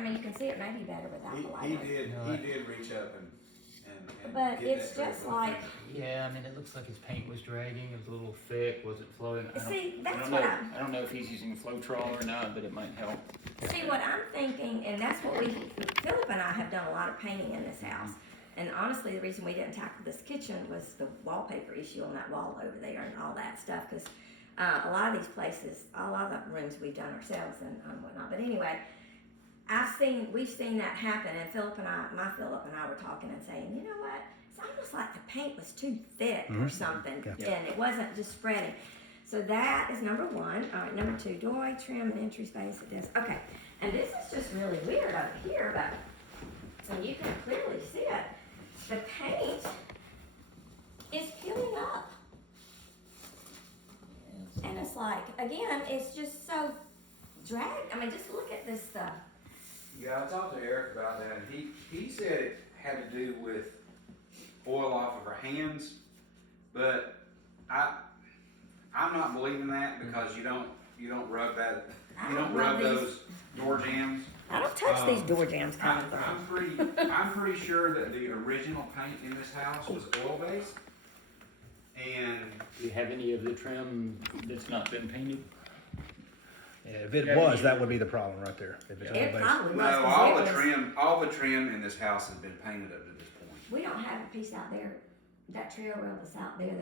I mean, you can see it maybe better without the light. He on. did reach up and But get it's that just great like, Yeah, I mean, it looks like his paint was dragging. It was a little thick. Was it flowing? see, I that's don't what know. I'm. I don't know if he's using Floetrol or not, but it might help. See, what I'm thinking, and that's what Philip and I have done a lot of painting in this house. And honestly, the reason we didn't tackle this kitchen was the wallpaper issue on that wall over there and all that stuff. Because a lot of these places, a lot of the rooms we've done ourselves and whatnot. But anyway, we've seen that happen. And Philip and I were talking and saying, you know what? It's almost like the paint was too thick or something, and it wasn't just spreading. So that is number one. All right, number two, doorway trim and entry space at this. Okay, and this is just really weird over here, but so you can clearly see it. The paint is peeling up. And it's like, again, it's just so dragged. I mean, just look at this stuff. Yeah, I talked to Eric about that, and he said it had to do with oil off of her hands, but I'm not believing that because you don't rub those door jambs. I don't touch these door jambs, kind of I'm pretty sure that the original paint in this house was oil based, and Do you have any of the trim that's not been painted? Yeah, if it was, that would be the problem right there. If it's It oil-based. probably was. no, 'Cause all the trim in this house has been painted up to this point. we don't have a piece out there, that trail rail that's out there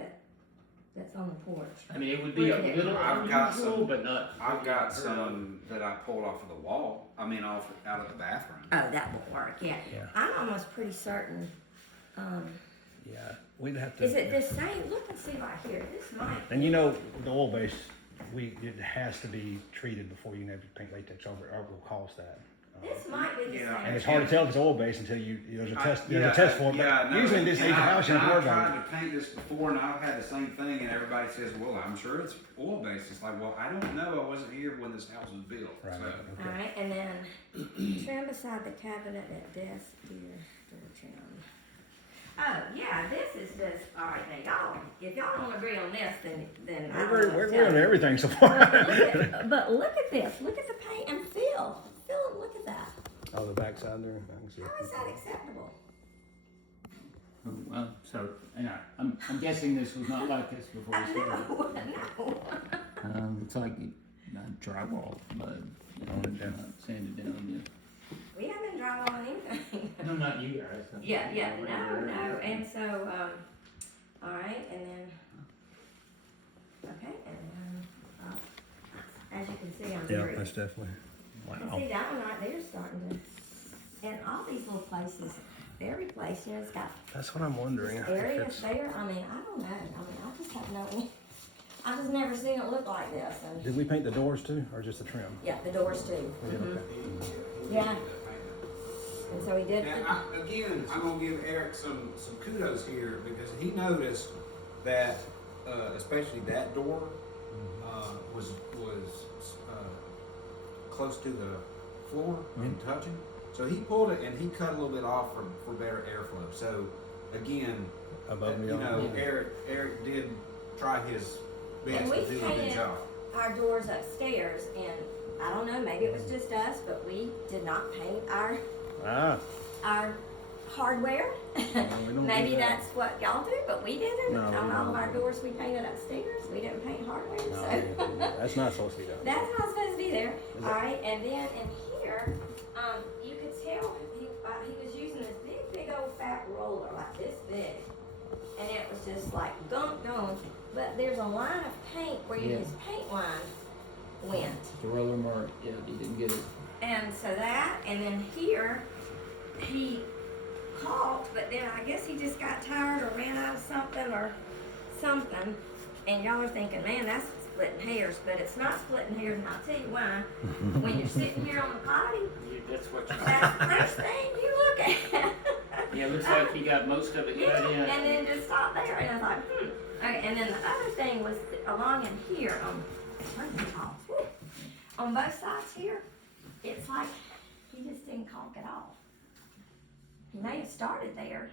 that's on the porch. I mean, it would be a Right. little I've got unusual, some- but not. I've got some that I pulled off of the wall. I mean, out of the bathroom. Oh, that won't work, yeah. Yeah. I'm almost pretty certain, Yeah, we'd have to. is it the same, look and see right here, this might. And you know, the oil base, it has to be treated before you can have to paint latex over it, or it will cause that. This might be the Yeah. same. And it's hard to tell if it's oil based until there's a test for it. But no, usually in this age of house, you have to worry I've about it. tried to paint this before, and I've had the same thing, and everybody says, "Well, I'm sure it's oil based." It's like, well, I don't know. I wasn't here when this house was built. Right. So. Okay. Alright, and then trim beside the cabinet at desk, here, door trim. Oh, yeah, this is just, alright, now y'all, if y'all don't agree on this, then I don't know what to We're tell on you. everything so far. But look at this, look at the paint and Phil, look at that. Oh, the backside there, I can see it. How is that acceptable? Oh, well, so I'm guessing this was not like this before we started. No. It's like drywall, mud, not sanded down. We haven't drawn on anything. No, not you guys. Yeah, no, and so, alright, and then, okay, and then, as you can see, I'm Yeah, very. that's definitely. And Wow. see, that one right there is starting to, and all these little places, every place, you know, it's got That's what I'm wondering. if areas it's- there, I mean, I don't know, I just have no, I just never seen it look like this, and, Did we paint the doors too, or just the trim? yeah, the doors too. We did, Mhm. okay. Yeah, and so he did, And again, I'm gonna give Eric some kudos here because he noticed that, especially that door, was close to the floor and touching. So he pulled it and he cut a little bit off for better airflow. So again, Above and you beyond. know, Eric did try his best And to we do a good painted- job. our doors upstairs, and I don't know, maybe it was just us, but we did not paint our hardware. don't Maybe do that. that's what y'all do, but we didn't. No, we On all of don't. our doors, we painted upstairs. We didn't paint hardware, so. No, that's not supposed to be done. That's not supposed to be there. Is All it? right, and then in here, you could tell he was using this big old fat roller, like this big. And it was just like gunk gone. But there's a line of paint where Yeah. his paint line went. The roller mark, yeah, he didn't get it. And so that, and then here, he caulked, but then I guess he just got tired or ran out of something, and y'all are thinking, man, that's splitting hairs, but it's not splitting hairs, and I'll tell you why. When you're sitting here on the potty, That's what that's the first thing you look at. Yeah, it looks like he got most of it Yeah, cut in. and then just stop there, and I was like, Okay, and then the other thing was along in here, on both sides here, it's like he just didn't caulk it off. He may have started there,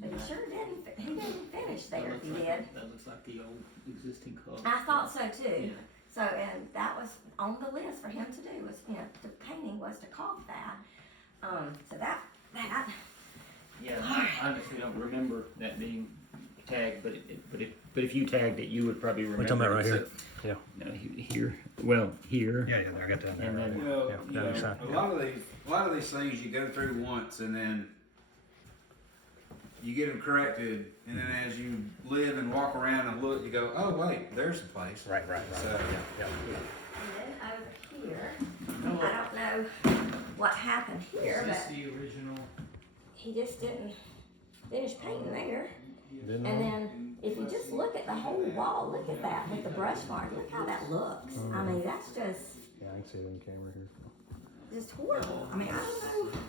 but he sure didn't. He didn't finish there. If he did. That looks like the old existing car. I thought so too. Yeah. So, and that was on the list for him to do. Was the painting was to caulk that. So that, Yeah, I honestly don't remember that being tagged, but if you tagged it, you would probably remember. We're talking about right it. here. So, Yeah. no, here. Well, here. Yeah, I got that. And There, then- right. Well, Yeah, you that makes know, sense. a lot of these things you go through once and then you get them corrected, and then as you live and walk around and look, you go, oh wait, there's the place. Right. So, Yeah. and then over here, I don't know what happened here, but the original? he just didn't finish painting there. Didn't And I? then if you just look at the whole wall, look at that with the brush mark, look how that looks. I mean, that's just Yeah, I can see it on camera here. just horrible. I mean, I don't know.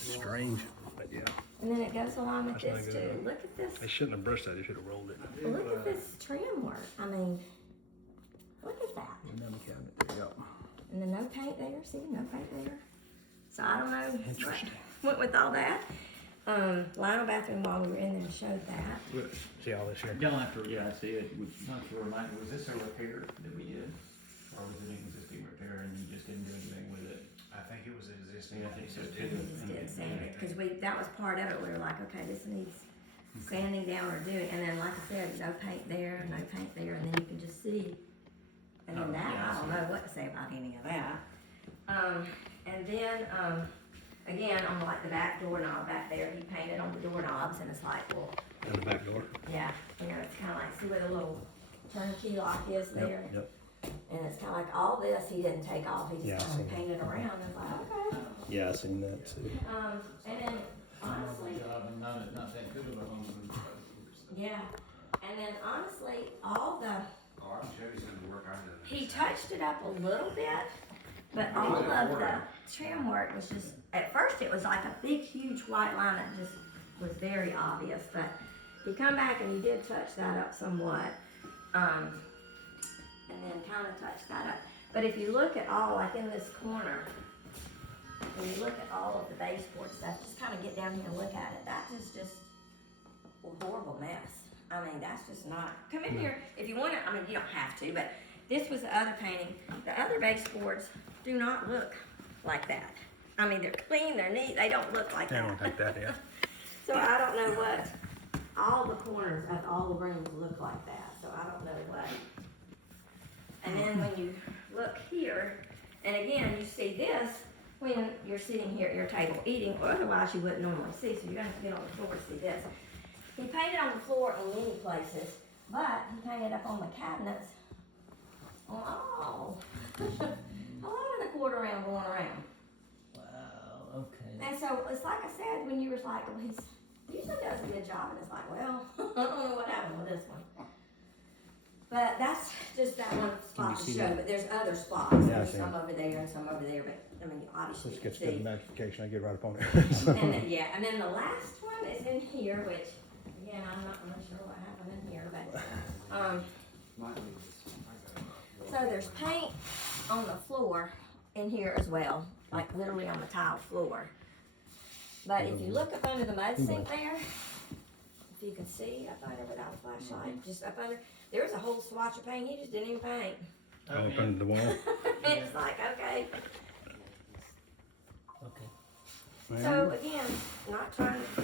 Strange, but yeah. And then it goes along with That's this not good. too. Look at this. They shouldn't have brushed that. They should have rolled it. Look at this trim work. I mean, look at that. Another cabinet. There you go. And then no paint there. See, no paint there. So I don't know what Interesting. went with all that. Lionel bathroom while we were in there showed that. See all this here? Don't have to, yeah, I see it. Not to remind, was this a repair that we did? Or was it an existing repair and you just didn't do anything with it? I think it was existing. Yeah, I think so We too. just did sand it because that was part of it. We were like, okay, this needs sanding down or doing. And then, like I said, no paint there, no paint there, and then you can just see. And then Oh, that, yeah, I I don't see. know what to say about any of that. And then, again, on like the back doorknob back there, he painted on the doorknobs, and it's like, well, And the back door. yeah, you know, it's kind of like, see where the little turnkey lock is there? Yep. And it's kind of like all this he didn't take off, he Yeah, I just kind see of that. painted around, and it's like, okay. Yeah, I seen that too. And then honestly, Job and not that good of a home. yeah, and then honestly, all the, Oh, I can show you some of the work I did. he touched it up a little bit, but all of the trim work was just, at first it was like a big, huge white line that just was very obvious, but he come back and he did touch that up somewhat, and then kind of touched that up. But if you look at all, like in this corner, when you look at all of the baseboard stuff, just kind of get down here and look at it, that is just a horrible mess. I mean, that's just not, come in here, if you want to, I mean, you don't have to, but this was the other painting. The other baseboards do not look like that. I mean, they're clean, they're neat, they don't look like I that. don't think that, yeah. So I don't know what, all the corners of all the rooms look like that, so I don't know what. And then when you look here, and again, you see this when you're sitting here at your table eating, or otherwise you wouldn't normally see, so you're gonna have to get on the floor to see this. He painted on the floor in many places, but he painted up on the cabinets on all, a lot of the quarter round going around. Wow, okay. And so it's like I said, when you was like, well, he's usually does a good job, and it's like, well, I don't know what happened with this one. But that's just that one spot to see show, that? but there's other spots. Yeah, I There's see some it. over there and some over there, but I mean, obviously This you gets can good see. notification. I get right up on it. And then, yeah, and then the last one is in here, which, again, I'm not really sure what happened in here, but, so there's paint on the floor in here as well, like literally on the tile floor. But if you look up under the mud sink there, if you can see up under without a flashlight, just up under, there's a whole swatch of paint, he just didn't even paint. Up under the wall. It's like, okay, Okay. so again, not trying to,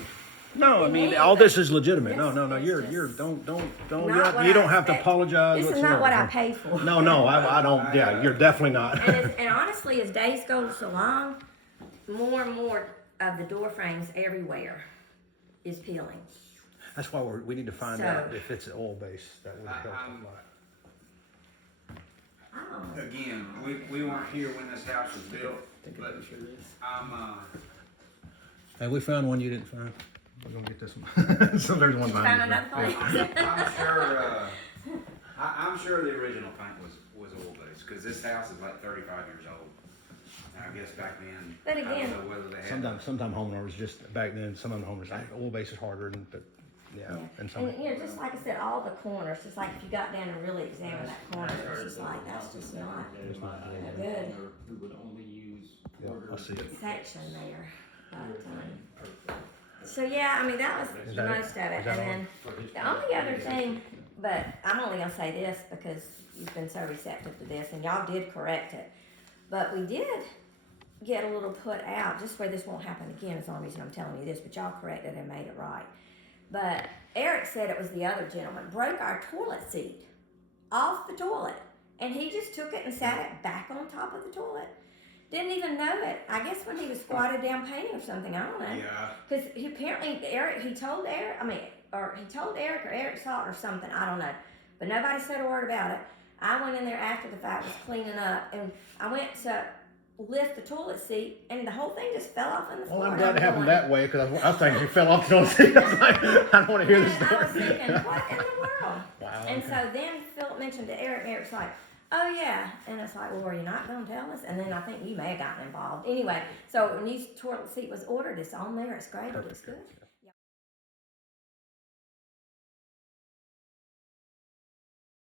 No, I mean, Yeah, all but this is legitimate. No, this you're, is you're, just don't, not what you I don't have to expect. apologize this is whatsoever. not what I paid for. No, I don't, yeah, you're definitely not. And honestly, as days go along, more and more of the door frames everywhere is peeling. That's why we need to find So- out if it's oil base. That would help a I'm- lot. Oh, Again, we weren't here when this house was built, but I'm, Hey, we found one you didn't find. We're gonna get this one. So there's one found behind you. another place. I'm sure, I'm sure the original paint was oil based, cause this house is like 35 years old. And I guess back then, But I again- don't know whether they had. Sometimes homeowners just, back then, some of the homeowners, oil base is harder, but, yeah, and some. And you know, just like I said, all the corners, just like if you got down and really examined that corner, it's just like, that's just not good Who would only use Yeah, I see. section there. But, so yeah, I mean, that was Is that it? most of it. Is that And then the only other thing, but I'm only gonna say this because you've been so receptive to this and y'all did correct it. But we did get a little put out, just where this won't happen again is the only reason I'm telling you this, but y'all corrected and made it right. But Eric said it was the other gentleman, broke our toilet seat off the toilet. And he just took it and sat it back on top of the toilet. Didn't even know it. I guess when he was squatted down painting or something, I don't know. Yeah. Because he apparently, he told Eric, or Eric saw it or something, I don't know. But nobody said a word about it. I went in there after the fact, was cleaning up, and I went to lift the toilet seat, and the whole thing just fell off on the floor. Well, I'm and glad it happened going, that way, because I was thinking you fell off the seat. I was like, I don't want to hear this and I was story. thinking, what in the world? Wow. And okay. so then Philip mentioned to Eric, and Eric's like, oh yeah. And it's like, well, were you not going to tell us? And then I think you may have gotten involved. Anyway, so a new toilet seat was ordered. It's on there. It's graded. It's good. Perfect.